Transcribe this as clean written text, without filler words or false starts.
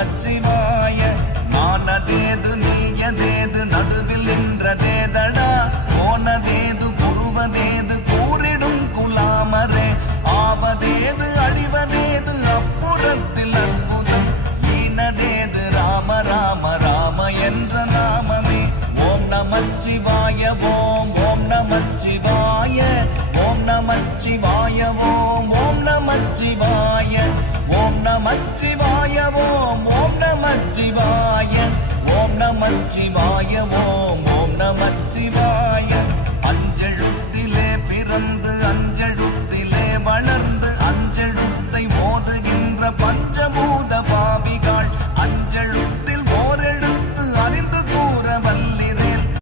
நமச்சிவாய. நானதேது நீயதேது நடுவில் நின்றதேதடா, போனதேது புருவதேது கூறிடும் குலாமரே. ஆவதேது அழிவதேது அப்புறத்தில் அற்புதம், ஈனதேது ராம ராம ராம என்ற நாமமே. ஓம் நமச்சிவாய ஓம் ஓம் நமச்சிவாய ஓம் நமச்சிவாய ஓம் ஓம் நமச்சிவாய ஓம் நமச்சிவாய ஓம் ஓம் நமச்சிவாய ஓம் நமச்சிவாய ஓம் ஓம்